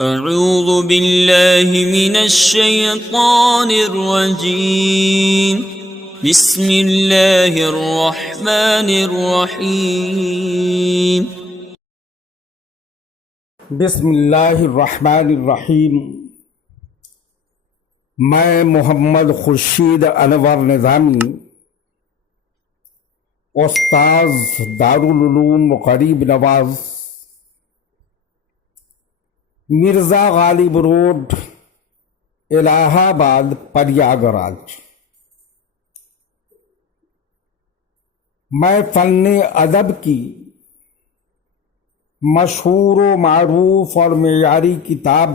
اعوذ باللہ من الشیطان الرجیم بسم اللہ الرحمن الرحیم بسم اللہ الرحمن الرحیم۔ میں محمد خورشید انور نظامی، استاذ دارالعلوم غریب نواز، مرزا غالب روڈ، الہ آباد، پریاگراج۔ میں فن ادب کی مشہور و معروف اور معیاری کتاب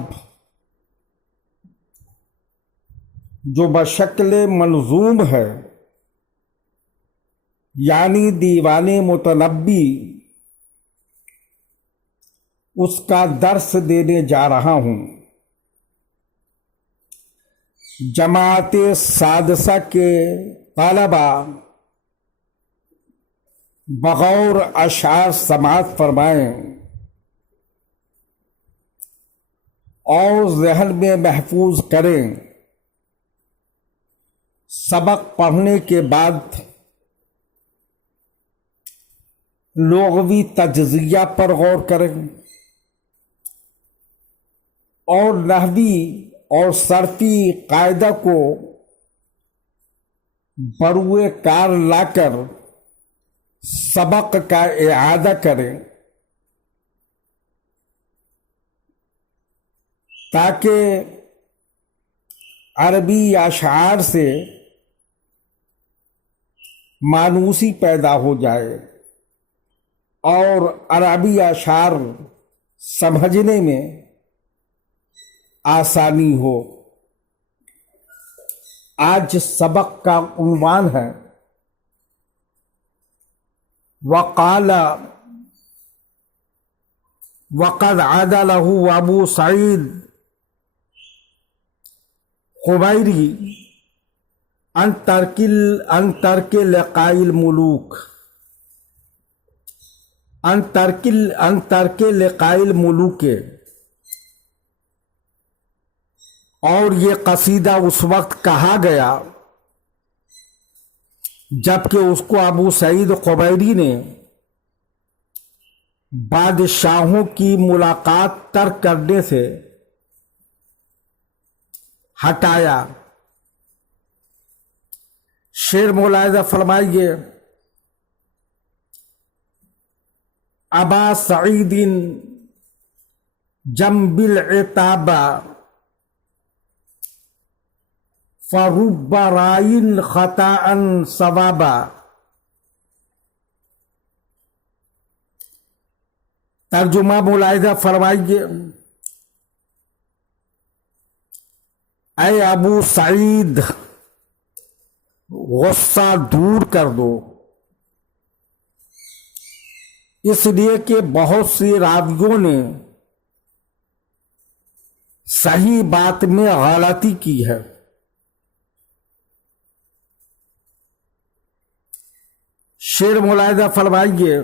جو بشکل منظوم ہے، یعنی دیوان متنبی، اس کا درس دینے جا رہا ہوں۔ جماعت سادسہ کے طلبہ بغور اشعار سماعت فرمائیں اور ذہن میں محفوظ کریں۔ سبق پڑھنے کے بعد لغوی تجزیہ پر غور کریں اور نحوی اور صرفی قاعدہ کو بروئے کار لا کر سبق کا اعادہ کریں، تاکہ عربی اشعار سے مانوسی پیدا ہو جائے اور عربی اشعار سمجھنے میں آسانی ہو۔ آج سبق کا عنوان ہے وقال وقد عاد له ابو سعید خبیری ان ترک لقاء الملوک ان ترک لقاء الملوک۔ اور یہ قصیدہ اس وقت کہا گیا جبکہ اس کو ابو سعید خبیری نے بادشاہوں کی ملاقات ترک کرنے سے ہٹایا۔ شعر ملاحظہ فرمائیے۔ ابا سعید جنب العتاب فرب رائن خطاء صوابا۔ ترجمہ ملاحظہ فرمائیے۔ اے ابو سعید، غصہ دور کر دو، اس لیے کہ بہت سی راویوں نے صحیح بات میں غلطی کی ہے۔ شعر ملاحظہ فرمائیے۔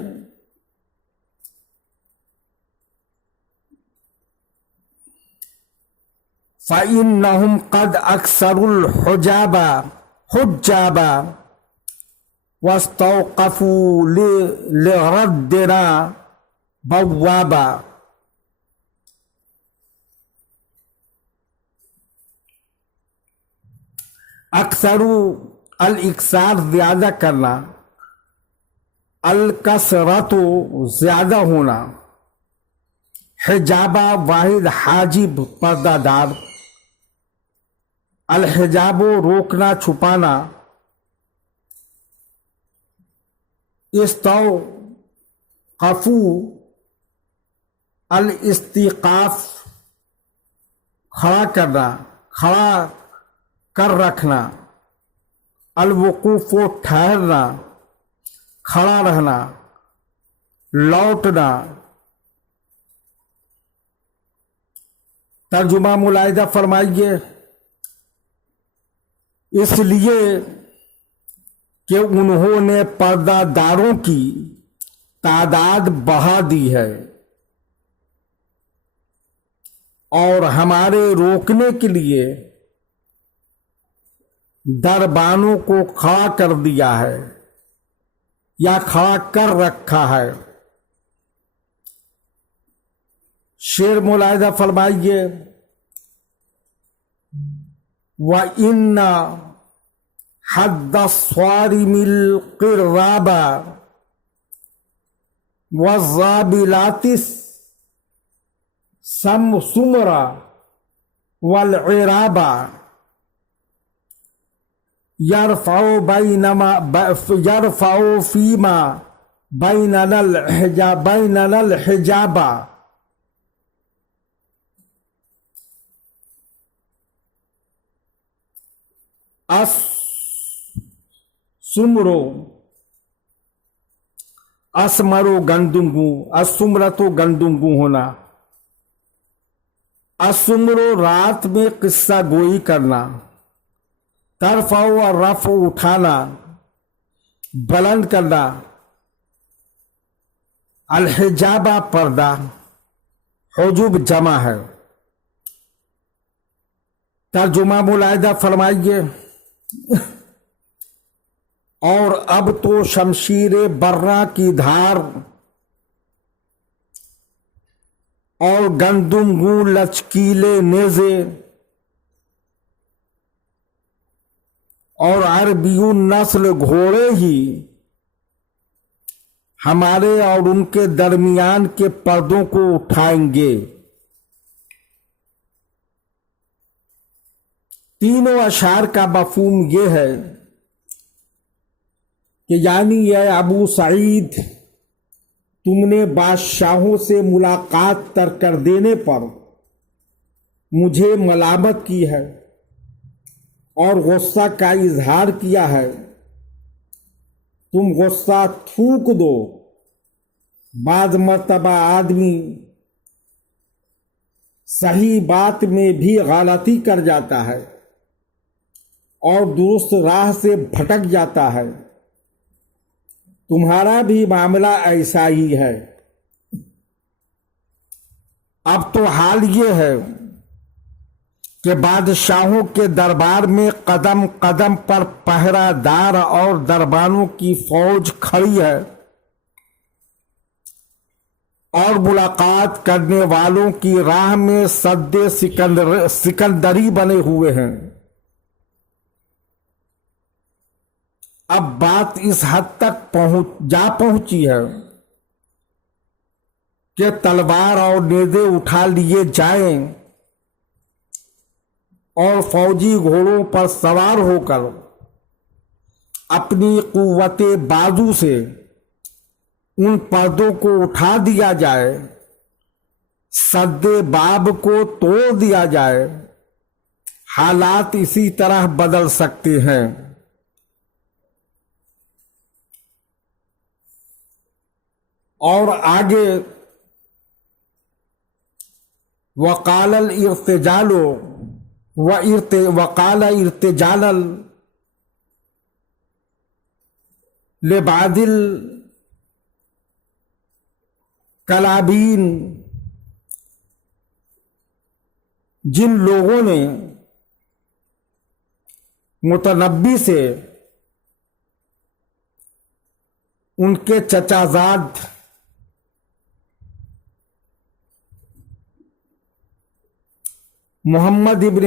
فَإِنَّهُمْ قَدْ أَكْثَرُوا الْحُجَابَ حُجَّابًا وَاسْتَوْقَفُوا لِرَدِّنَا بَوَّابًا۔ اکثروا الاکثار زیادہ کرنا، الکثرت زیادہ ہونا، حجابہ واحد حاجب پردہ دار، الحجاب روکنا چھپانا، استوقفوا الاستیقاف کھڑا کرنا، کھڑا کر رکھنا، الوقوف ٹھہرنا، کھڑا رہنا، لوٹنا۔ ترجمہ ملاحظہ فرمائیے۔ اس لیے کہ انہوں نے پردہ داروں کی تعداد بڑھا دی ہے، اور ہمارے روکنے کے لیے دربانوں کو کھڑا کر دیا ہے یا کھڑا کر رکھا ہے۔ شعر ملاحظہ فرمائیے، وَإِنَّ حَدَّ الصَّارِمِ الْقِرَّابَ وَالزَّابِلَاتِ السُّمْرَ وَالْعِرَابَ يَرْفَعُ فِيمَا بَيْنَنَا الْحِجَابَ۔ السمرو اسمرو گندمگو، السمرتو گندمگو ہونا، السمرو رات میں قصہ گوئی کرنا، ترفع اور رفع اٹھانا، بلند کرنا، الحجابہ پردہ، حجب جمع ہے۔ ترجمہ ملاحظہ فرمائیے، اور اب تو شمشیر برہ کی دھار اور گندم گو لچکیلے نیزے اور عربی نسل گھوڑے ہی ہمارے اور ان کے درمیان کے پردوں کو اٹھائیں گے۔ تینوں اشعار کا مفہوم یہ ہے کہ یعنی اے ابو سعید، تم نے بادشاہوں سے ملاقات ترک کر دینے پر مجھے ملامت کی ہے اور غصہ کا اظہار کیا ہے۔ تم غصہ تھوک دو، بعض مرتبہ آدمی صحیح بات میں بھی غلطی کر جاتا ہے اور درست راہ سے بھٹک جاتا ہے، تمہارا بھی معاملہ ایسا ہی ہے۔ اب تو حال یہ ہے کہ بادشاہوں کے دربار میں قدم قدم پر پہرہ دار اور دربانوں کی فوج کھڑی ہے اور ملاقات کرنے والوں کی راہ میں سد سکندری بنے ہوئے ہیں۔ اب بات اس حد تک پہنچی ہے کہ تلوار اور نیزے اٹھا لیے جائیں اور فوجی گھوڑوں پر سوار ہو کر اپنی قوت بازو سے ان پردوں کو اٹھا دیا جائے، سد باب کو توڑ دیا جائے۔ حالات اسی طرح بدل سکتے ہیں۔ اور آگے وقال الارتجال وقال ارتجالا لبعض الکلابین، جن لوگوں نے متنبی سے ان کے چچا زاد محمد ابن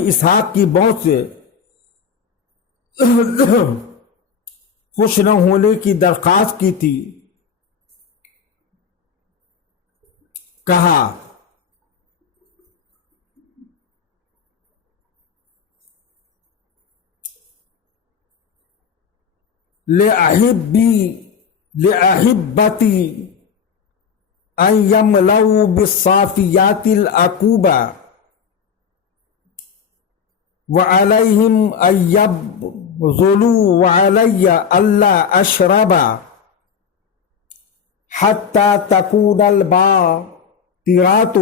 اسحاق کی موت سے خوش نہ ہونے کی درخواست کی تھی، کہا لأحبتی ان یملؤ بالصافیات العقوبہ وعلیہم ان یبذلوا وعلی الا اشرب حتی تکون الباطرات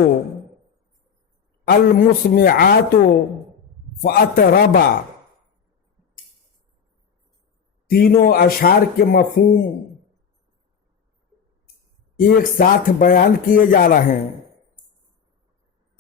المسمعات فاطربا۔ تینوں اشعار کے مفہوم ایک ساتھ بیان کیے جا رہے ہیں۔